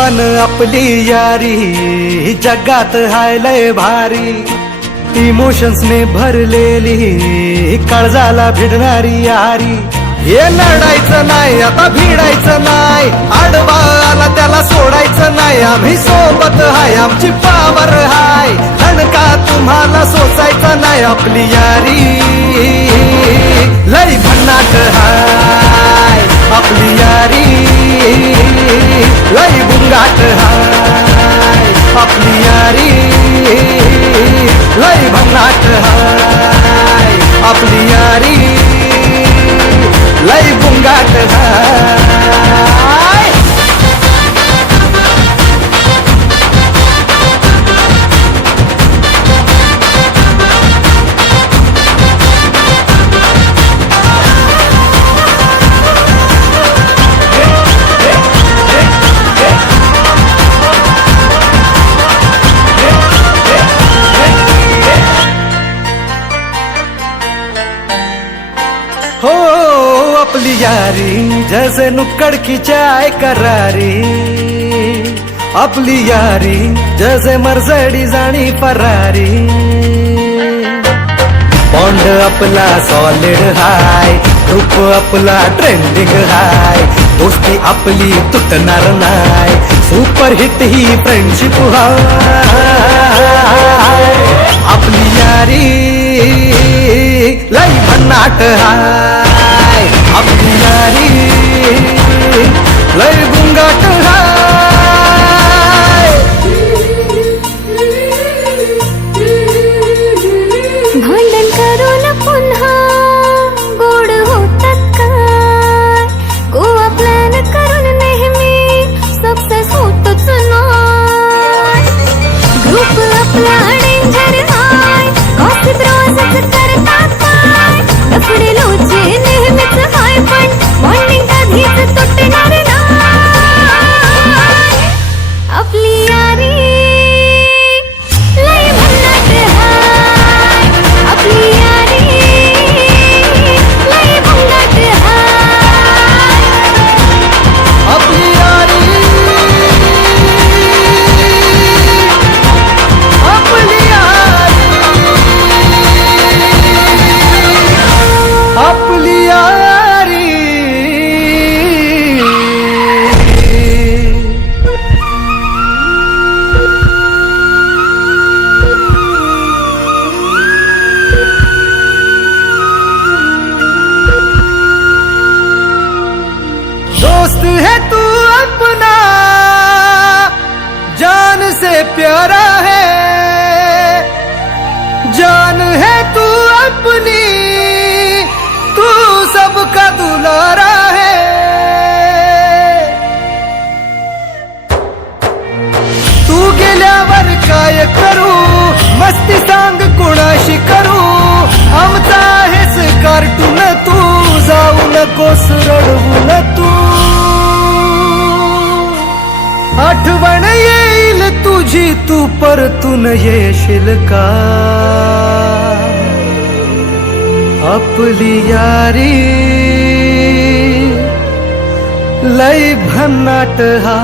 तुफान आपली यारी जगात हाय लय भारी. इमोशन्स ने भरलेली काळजाला भिडणारी यारी. हे लढायचं नाही आता भिडायचं नाही. आडवा आला त्याला सोडायचं नाही. आम्ही सोबत हाय आमची पावर हाय. का तुम्हाला सोसायचं नाही आपली यारी. लई भन्नाट हाय आपली यारी. गाठ हाय. आपली यारी लई यारी जैसे नुक्कड़ की चाय करारी. आपली यारी जैसे मर्सडीज जाणी फरारी. बॉन्ड आपला सॉलिड हाय ग्रुप आपला ट्रेंडिंग हाय दोस्ती आपली तुटणार नाय सुपर हिट ही फ्रेंडशिप हाय आपली यारी लई भन्नाट हाय लई गुंगाट अपना जान से प्यारा है। जान है तू अपनी, तू सबका दुलारा है। तू गेल्यावर काय करू, मस्ती सांग कोणाशी आठवण येईल तुझी तू परतून येशील का आपली यारी लय भन्नाट हा.